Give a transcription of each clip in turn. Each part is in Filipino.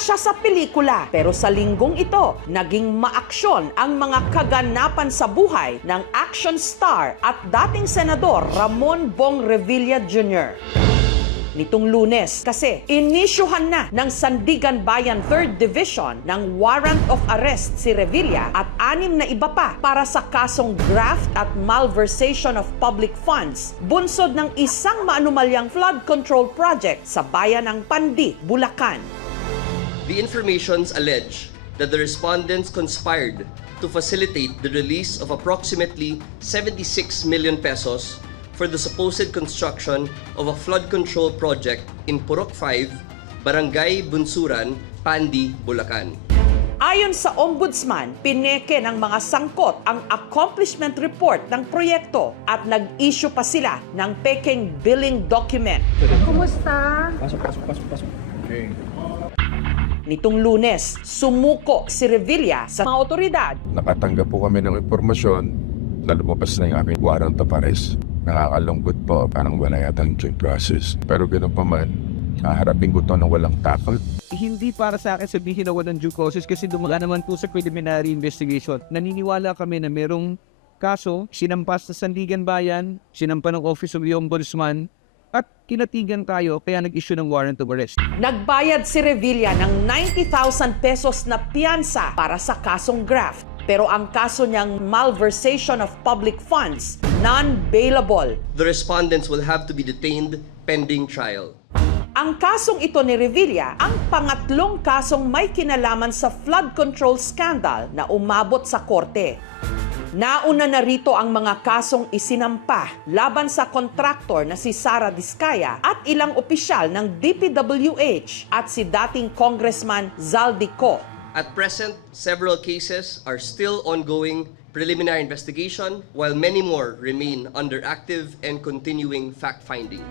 siya sa pelikula, pero sa linggong ito, naging maaksyon ang mga kaganapan sa buhay ng action star at dating senador Ramon Bong Revilla Jr. Nitong Lunes kasi inisyuhan na ng Sandigan Bayan 3rd Division ng warrant of arrest si Revilla at 6 na iba pa para sa kasong graft at malversation of public funds bunsod ng isang maanumalyang flood control project sa bayan ng Pandi, Bulacan. The informations allege that the respondents conspired to facilitate the release of approximately 76 million pesos for the supposed construction of a flood control project in Purok 5, Barangay Bunsuran, Pandi, Bulacan. Ayon sa Ombudsman, pineke ng mga sangkot ang accomplishment report ng proyekto at nag-issue pa sila ng peking billing document. Kumusta? Pasok. Okay. Nitong Lunes, sumuko si Revilla sa mga otoridad. Nakatanggap po kami ng impormasyon na lumabas na yung aming warrant of arrest. Nakakalungkot po, parang wala yatang due process. Pero ganoon pa man, haharapin ko to ng walang takot. Hindi para sa akin sabihin na walang due process kasi dumaga naman po sa preliminary investigation. Naniniwala kami na merong kaso, sinampas sa Sandigan Bayan, sinampa ng Office of the Ombudsman, at kinatigan tayo kaya nag-issue ng warrant of arrest. Nagbayad si Revilla ng 90,000 pesos na piyansa para sa kasong graft. Pero ang kaso niyang malversation of public funds, non-bailable. The respondents will have to be detained pending trial. Ang kasong ito ni Revilla, ang pangatlong kasong may kinalaman sa flood control scandal na umabot sa korte. Nauna na rito ang mga kasong isinampa laban sa kontraktor na si Sara Diskaya at ilang opisyal ng DPWH at si dating Congressman Zaldico. At present, several cases are still ongoing preliminary investigation, while many more remain under active and continuing fact-finding.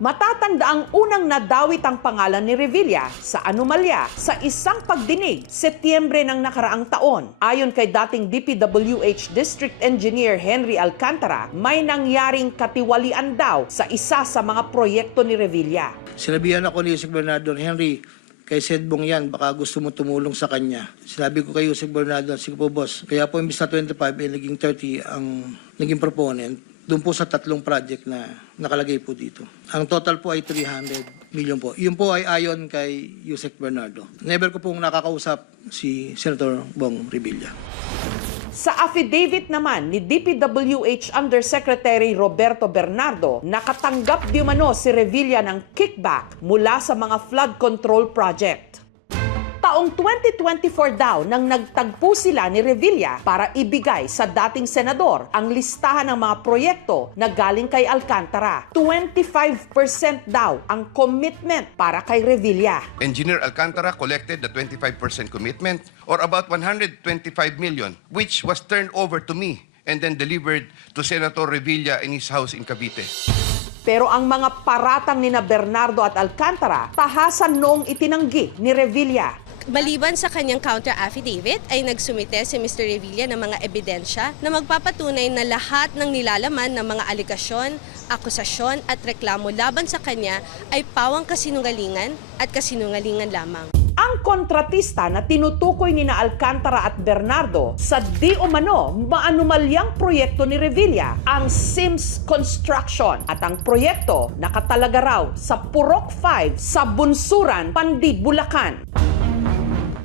Matatanda ang unang nadawit ang pangalan ni Revilla sa anomalya sa isang pagdinig Setyembre ng nakaraang taon. Ayon kay dating DPWH District Engineer Henry Alcantara, may nangyaring katiwalian daw sa isa sa mga proyekto ni Revilla. Sinabihan ako ni Yusek Bernardo, Henry, kay Sedbong yan, baka gusto mo tumulong sa kanya. Sinabi ko kay Yusek Bernardo, sige po boss, kaya po imbis na 25, naging 30 ang naging proponent. Doon po sa 3 project na nakalagay po dito. Ang total po ay 300 million po. Yun po ay ayon kay Yusek Bernardo. Never ko pong nakakausap si Senator Bong Revilla. Sa affidavit naman ni DPWH Undersecretary Roberto Bernardo, nakatanggap di umano si Revilla ng kickback mula sa mga flood control project. Taong 2024 daw nang nagtagpo sila ni Revilla para ibigay sa dating senador ang listahan ng mga proyekto na galing kay Alcantara. 25% daw ang commitment para kay Revilla. Engineer Alcantara collected the 25% commitment or about 125 million, which was turned over to me and then delivered to Senator Revilla in his house in Cavite. Pero ang mga paratang ni na Bernardo at Alcantara, tahasan noong itinanggi ni Revilla. Maliban sa kanyang counter-affidavit ay nagsumite si Mr. Revilla ng mga ebidensya na magpapatunay na lahat ng nilalaman ng mga aligasyon, akusasyon at reklamo laban sa kanya ay pawang kasinungalingan at kasinungalingan lamang. Ang kontratista na tinutukoy ni na Alcantara at Bernardo sa di umano maanumalyang proyekto ni Revilla, ang Sims Construction at ang proyekto nakatalaga raw sa Purok 5 sa Bunsuran, Pandi, Bulacan.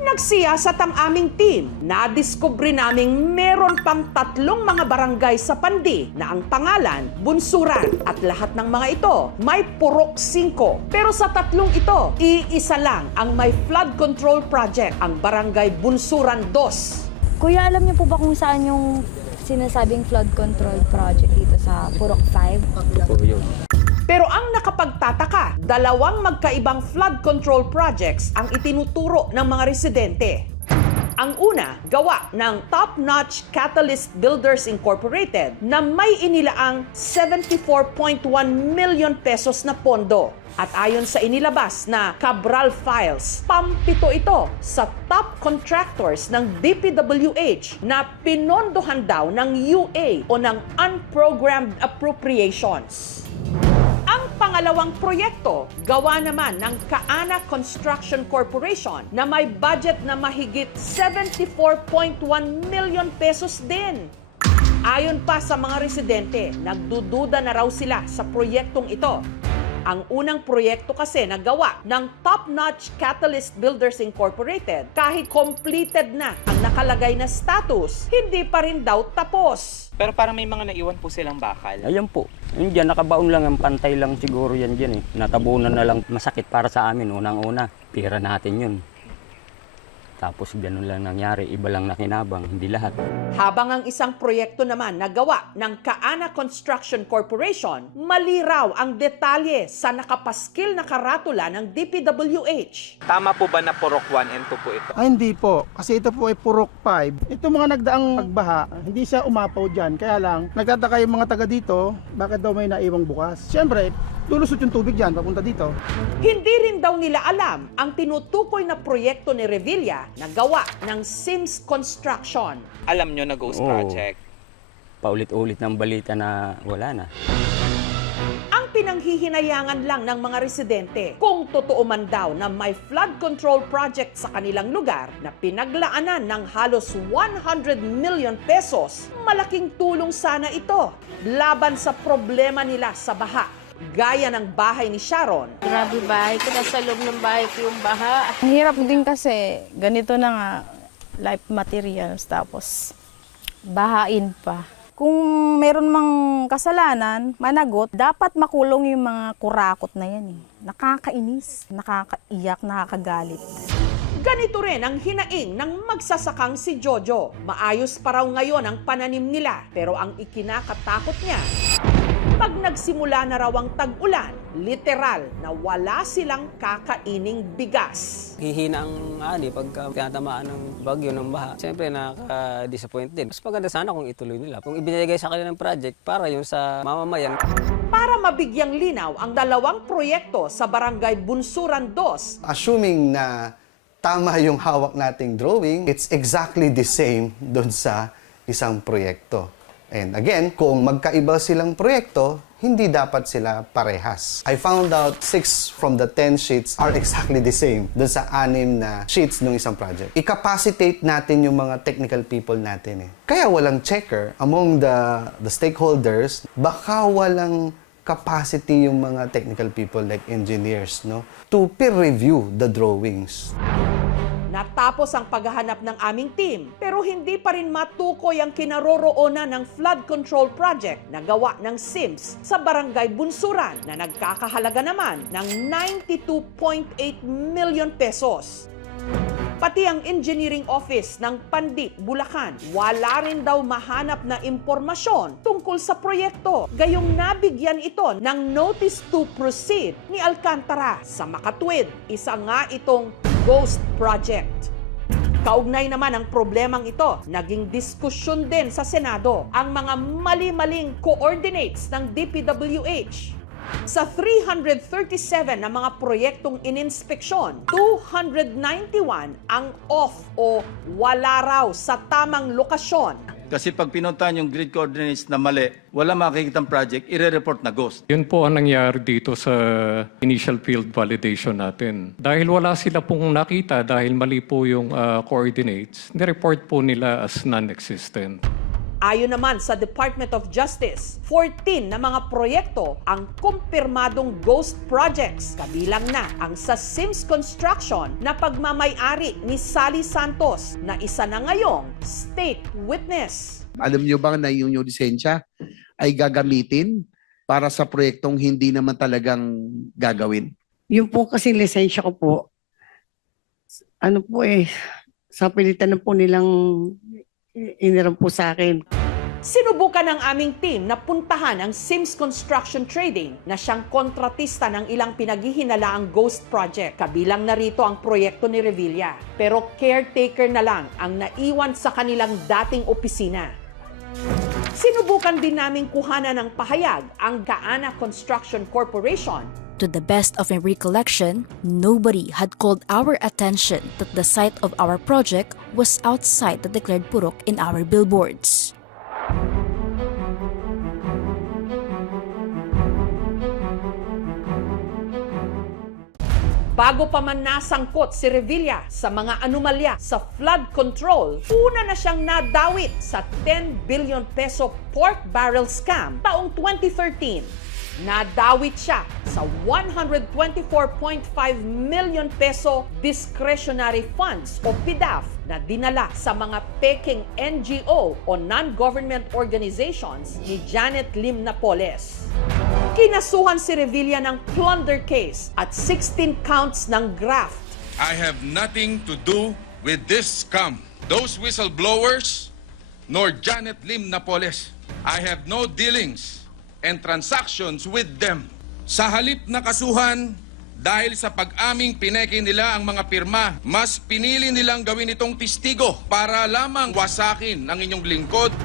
Nagsiyasat ang aming team. Nadiskubre naming meron pang 3 mga barangay sa Pandi na ang pangalan, Bunsuran. At lahat ng mga ito may Purok 5. Pero sa 3 ito, iisa lang ang may flood control project, ang Barangay Bunsuran 2. Kuya, alam niyo po ba kung saan yung sinasabing flood control project dito sa Purok 5? Opo, yun. Pero ang nakapagtataka, 2 magkaibang flood control projects ang itinuturo ng mga residente. Ang una, gawa ng Top Notch Catalyst Builders Incorporated na may inilaang 74.1 million pesos na pondo. At ayon sa inilabas na Cabral Files, pampito ito sa top contractors ng DPWH na pinondohan daw ng UA o ng Unprogrammed Appropriations. Ang pangalawang proyekto, gawa naman ng Kaana Construction Corporation na may budget na mahigit 74.1 million pesos din. Ayon pa sa mga residente, nagdududa na raw sila sa proyektong ito. Ang unang proyekto kasi na gawa ng Top Notch Catalyst Builders Incorporated, kahit completed na ang nakalagay na status, hindi pa rin daw tapos. Pero parang may mga naiwan po silang bakal. Ayan po. Yun dyan, nakabaon lang, ang pantay lang siguro yan dyan eh. Natabunan na lang, masakit para sa amin, unang-una. Pira natin yun. Tapos ganun lang nangyari, iba lang nakinabang, hindi lahat. Habang ang isang proyekto naman na gawa ng Kaana Construction Corporation, mali raw ang detalye sa nakapaskil na karatula ng DPWH. Tama po ba na Purok 1 and 2 po ito? Ay, hindi po. Kasi ito po ay Purok 5. Ito mga nagdaang pagbaha, hindi siya umapaw dyan. Kaya lang, nagtataka yung mga taga dito, bakit daw may naiwang bukas? Siyempre, lulusot yung tubig dyan, papunta dito. Hindi rin daw nila alam ang tinutukoy na proyekto ni Revilla na gawa ng Sims Construction. Alam nyo na ghost Oo. project. Paulit-ulit ng balita na wala na. Ang pinanghihinayangan lang ng mga residente kung totoo man daw na may flood control project sa kanilang lugar na pinaglaanan ng halos 100 million pesos, malaking tulong sana ito laban sa problema nila sa baha. Gaya ng bahay ni Sharon. Grabe bahay ko, nasa loob ng bahay ko yung baha. Ang hirap din kasi ganito na nga, life materials tapos bahain pa. Kung meron mang kasalanan, managot, dapat makulong yung mga kurakot na yan eh. Nakakainis, nakakaiyak, nakakagalit. Ganito rin ang hinaing ng magsasakang si Jojo. Maayos pa raw ngayon ang pananim nila, pero ang ikinakatakot niya, pag nagsimula na raw ang tag-ulan, literal na wala silang kakaining bigas. Hihina ang ani pagka tinatamaan ng bagyo ng baha. Siyempre nakaka-disappoint din. Mas maganda sana kung ituloy nila. Kung ibinigay sa kanila ng project para yung sa mamamayan. Para mabigyang linaw ang dalawang proyekto sa Barangay Bunsuran 2, Assuming na tama yung hawak nating drawing, it's exactly the same doon sa isang proyekto. And again, kung magkaiba silang proyekto, hindi dapat sila parehas. I found out 6 from the 10 sheets are exactly the same doon sa 6 na sheets ng isang project. I-capacitate natin yung mga technical people natin eh. Kaya walang checker among the stakeholders, baka walang capacity yung mga technical people like engineers, no, to peer review the drawings. natapos ang paghahanap ng aming team pero hindi pa rin matukoy ang kinaroroonan ng flood control project na gawa ng SIMS sa Barangay Bunsuran na nagkakahalaga naman ng 92.8 million pesos. Pati ang engineering office ng Pandip, Bulacan, wala rin daw mahanap na impormasyon tungkol sa proyekto. Gayong nabigyan ito ng notice to proceed ni Alcantara sa Makatwid. Isa nga itong ghost project. Kaugnay naman ang problemang ito, naging diskusyon din sa Senado ang mga mali-maling coordinates ng DPWH. Sa 337 na mga proyektong ininspeksyon, 291 ang off o wala raw sa tamang lokasyon. Kasi pag pinuntahan yung grid coordinates na mali, wala makikitang project, ire-report na ghost. Yun po ang nangyari dito sa initial field validation natin. Dahil wala sila pong nakita, dahil mali po yung coordinates, nireport po nila as non-existent. Ayon naman sa Department of Justice, 14 na mga proyekto ang kumpirmadong ghost projects. Kabilang na ang sa SIMS Construction na pagmamay-ari ni Sally Santos na isa na ngayong state witness. Alam niyo bang na yung lisensya ay gagamitin para sa proyektong hindi naman talagang gagawin? Yung po kasi lisensya ko po, sa pilitan na po nilang iniram po sa akin. Sinubukan ng aming team na puntahan ang SIMS Construction Trading na siyang kontratista ng ilang pinaghihinalaang ghost project. Kabilang na rito ang proyekto ni Revilla. Pero caretaker na lang ang naiwan sa kanilang dating opisina. Sinubukan din naming kuhanan ng pahayag ang Kaana Construction Corporation. To the best of my recollection, nobody had called our attention that the site of our project was outside the declared purok in our billboards. Bago pa man nasangkot si Revilla sa mga anomalya sa flood control, una na siyang nadawit sa 10 billion peso pork barrel scam taong 2013. Nadawit siya sa 124.5 million peso discretionary funds o PDAF na dinala sa mga peking NGO o non-government organizations ni Janet Lim Napoles. Kinasuhan si Revilla ng plunder case at 16 counts ng graft. I have nothing to do with this scam. Those whistleblowers nor Janet Lim Napoles. I have no dealings and transactions with them. Sa halip na kasuhan, dahil sa pag-aming pineke nila ang mga pirma, mas pinili nilang gawin itong testigo para lamang wasakin ang inyong lingkod.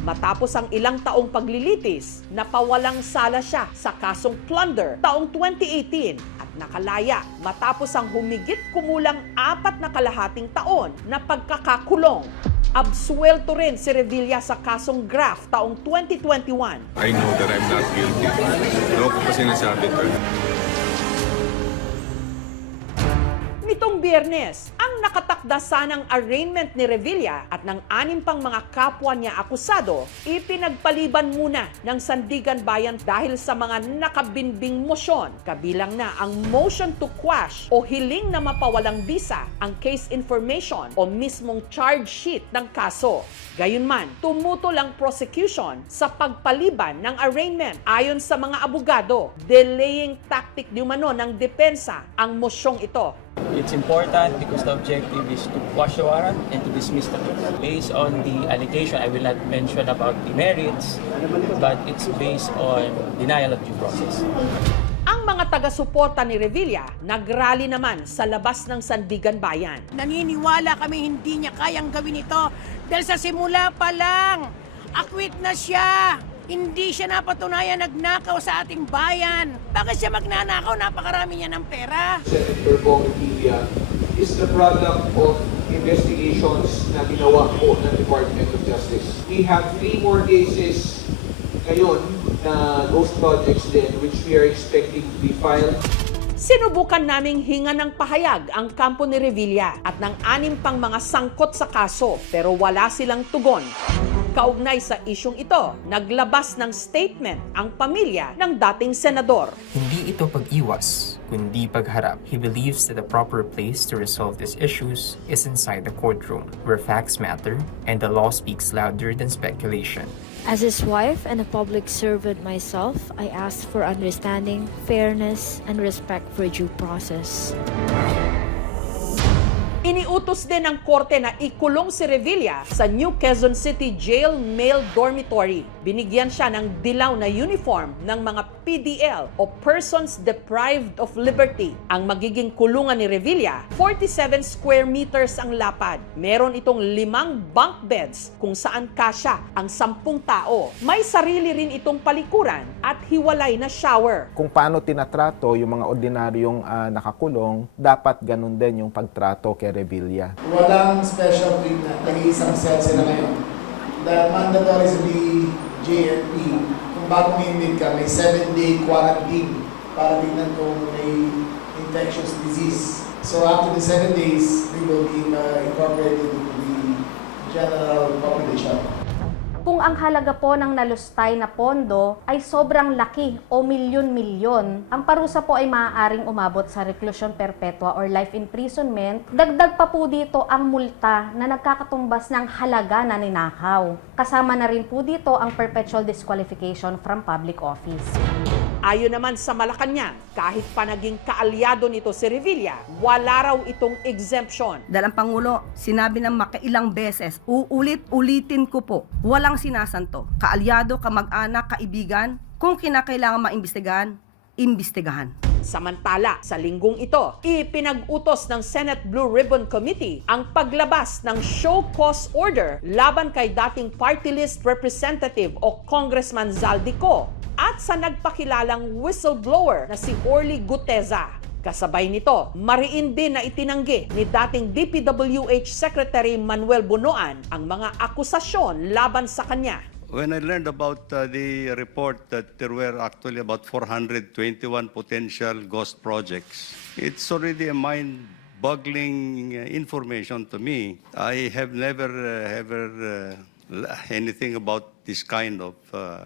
Matapos ang ilang taong paglilitis, napawalang sala siya sa kasong plunder taong 2018 at nakalaya matapos ang humigit kumulang 4.5 taon na pagkakakulong. Absuelto rin si Revilla sa kasong graft taong 2021. I know that I'm not guilty. Ano ko pa sinasabi ko? Nitong Biyernes, ang nakatakda sanang arraignment ni Revilla at ng 6 pang mga kapwa niya akusado, ipinagpaliban muna ng Sandigan Bayan dahil sa mga nakabinbing mosyon, kabilang na ang motion to quash o hiling na mapawalang bisa ang case information o mismong charge sheet ng kaso. Gayunman, tumutol ang prosecution sa pagpaliban ng arraignment. Ayon sa mga abogado, delaying tactic di umano ng depensa ang mosyong ito. It's important because the objective is to quash the warrant and to dismiss the case. Based on the allegation, I will not mention about the merits, but it's based on denial of due process. Ang mga taga-suporta ni Revilla nagrally naman sa labas ng Sandigan Bayan. Naniniwala kami hindi niya kayang gawin ito dahil sa simula pa lang, akwit na siya. Hindi siya napatunayan nagnakaw sa ating bayan. Bakit siya magnanakaw? Napakarami niya ng pera. Senator Bong Revilla is the product of investigations na ginawa po ng Department of Justice. We have 3 more cases ngayon na ghost projects din which we are expecting to be filed. Sinubukan naming hinga ng pahayag ang kampo ni Revilla at ng 6 pang mga sangkot sa kaso pero wala silang tugon. Kaugnay sa isyong ito, naglabas ng statement ang pamilya ng dating senador. Hindi ito pag-iwas, kundi pagharap. He believes that the proper place to resolve these issues is inside the courtroom, where facts matter and the law speaks louder than speculation. As his wife and a public servant myself, I ask for understanding, fairness, and respect for due process. Iniutos din ng korte na ikulong si Revilla sa New Quezon City Jail Male Dormitory. Binigyan siya ng dilaw na uniform ng mga PDL o Persons Deprived of Liberty. Ang magiging kulungan ni Revilla, 47 square meters ang lapad. Meron itong 5 bunk beds kung saan kasya ang 10 tao. May sarili rin itong palikuran at hiwalay na shower. Kung paano tinatrato yung mga ordinaryong nakakulong, dapat ganun din yung pagtrato kay Revilla. Walang special treatment. Nag-iisang cell sila ngayon. Dahil mandatory sa JNP, kung bagong inmate ka, may 7-day quarantine para tingnan kung may infectious disease. So after the 7 days, they will be incorporated into the general population. Kung ang halaga po ng nalustay na pondo ay sobrang laki o milyon-milyon, ang parusa po ay maaaring umabot sa reclusion perpetua or life imprisonment. Dagdag pa po dito ang multa na nagkakatumbas ng halaga na ninakaw. Kasama na rin po dito ang perpetual disqualification from public office. Ayon naman sa Malacanang, kahit pa naging kaalyado nito si Revilla, wala raw itong exemption. Dahil ang Pangulo, sinabi ng makailang beses, uulit-ulitin ko po, walang sinasanto. Kaalyado, kamag-anak, kaibigan, kung kinakailangan maimbestigahan, imbestigahan. Samantala, sa linggong ito, ipinag-utos ng Senate Blue Ribbon Committee ang paglabas ng show cause order laban kay dating party list representative o Congressman Zaldico at sa nagpakilalang whistleblower na si Orly Guteza. Kasabay nito, mariin din na itinanggi ni dating DPWH Secretary Manuel Bunoan ang mga akusasyon laban sa kanya. When I learned about the report that there were actually about 421 potential ghost projects, it's already a mind-boggling information to me. I have never ever anything about this kind of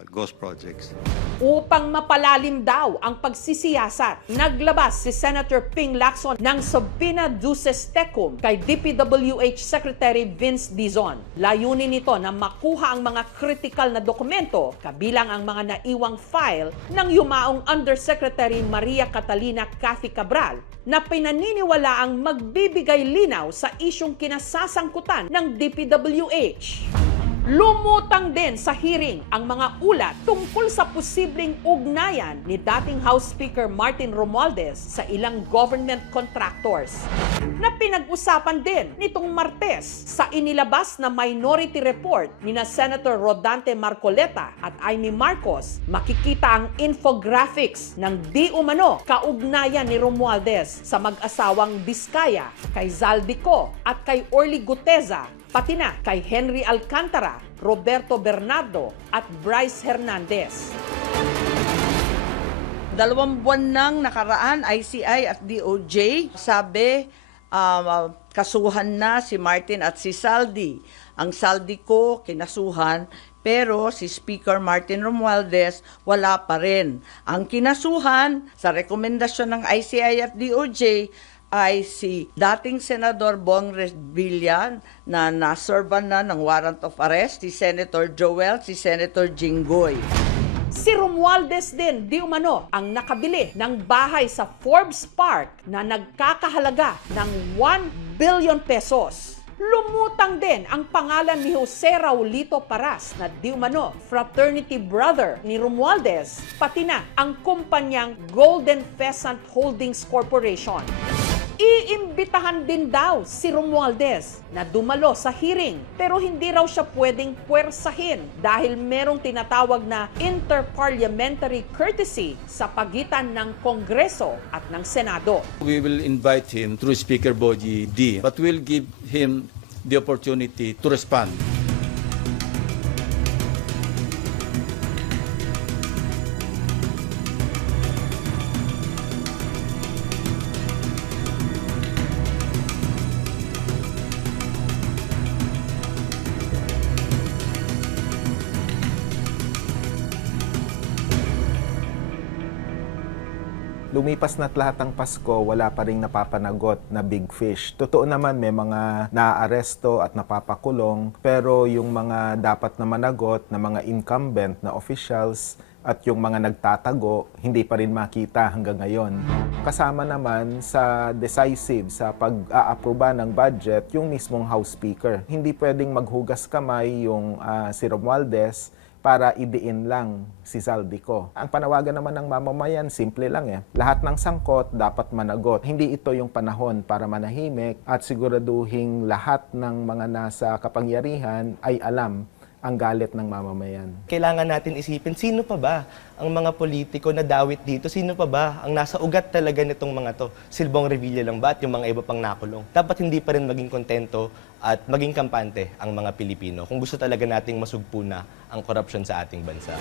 ghost projects. Upang mapalalim daw ang pagsisiyasat, naglabas si Senator Ping Lacson ng subpoena duces tecum kay DPWH Secretary Vince Dizon. Layunin nito na makuha ang mga critical na dokumento, kabilang ang mga naiwang file ng yumaong Undersecretary Maria Catalina Cathy Cabral na pinaniniwala ang magbibigay linaw sa isyong kinasasangkutan ng DPWH. Lumutang din sa hearing ang mga ulat tungkol sa posibleng ugnayan ni dating House Speaker Martin Romualdez sa ilang government contractors na pinag-usapan din nitong Martes sa inilabas na minority report ni na Senator Rodante Marcoleta at Amy Marcos. Makikita ang infographics ng di umano kaugnayan ni Romualdez sa mag-asawang Vizcaya, kay Zaldico at kay Orly Guteza, pati na kay Henry Alcantara, Roberto Bernardo at Bryce Hernandez. 2 buwan nang nakaraan, ICI at DOJ, sabi kasuhan na si Martin at si Saldi. Ang Saldi ko kinasuhan, pero si Speaker Martin Romualdez wala pa rin. Ang kinasuhan sa rekomendasyon ng ICI at DOJ ay si dating Senador Bong Revilla na naservan na ng warrant of arrest, si Senator Joel, si Senator Jinggoy. Si Romualdez din, di umano, ang nakabili ng bahay sa Forbes Park na nagkakahalaga ng 1 billion pesos. Lumutang din ang pangalan ni Jose Raulito Paras na di umano fraternity brother ni Romualdez, pati na ang kumpanyang Golden Pheasant Holdings Corporation. Iimbitahan din daw si Romualdez na dumalo sa hearing, pero hindi raw siya pwedeng puwersahin dahil merong tinatawag na interparliamentary courtesy sa pagitan ng Kongreso at ng Senado. We will invite him through Speaker Boji D, but we'll give him the opportunity to respond. Lumipas na't lahat ng Pasko, wala pa ring napapanagot na big fish. Totoo naman may mga naaaresto at napapakulong, pero yung mga dapat na managot na mga incumbent na officials at yung mga nagtatago, hindi pa rin makita hanggang ngayon. Kasama naman sa decisive sa pag-aaproba ng budget yung mismong House Speaker. Hindi pwedeng maghugas kamay yung si Romualdez para idiin lang si Zaldico. Ang panawagan naman ng mamamayan, simple lang lahat ng sangkot dapat managot. Hindi ito yung panahon para manahimik at siguraduhing lahat ng mga nasa kapangyarihan ay alam ang galit ng mamamayan. Kailangan natin isipin, sino pa ba ang mga politiko na dawit dito? Sino pa ba ang nasa ugat talaga nitong mga to? Si Bong Revilla lang ba at yung mga iba pang nakulong? Dapat hindi pa rin maging kontento at maging kampante ang mga Pilipino kung gusto talaga nating masugpo na ang korupsyon sa ating bansa.